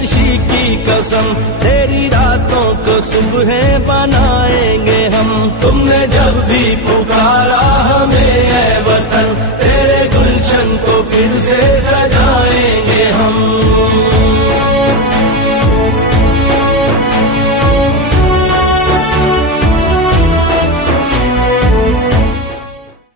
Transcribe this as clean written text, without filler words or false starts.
अर्शी की कसम, तेरी रातों को सुबह बनाएंगे हम। तुमने जब भी पुकारा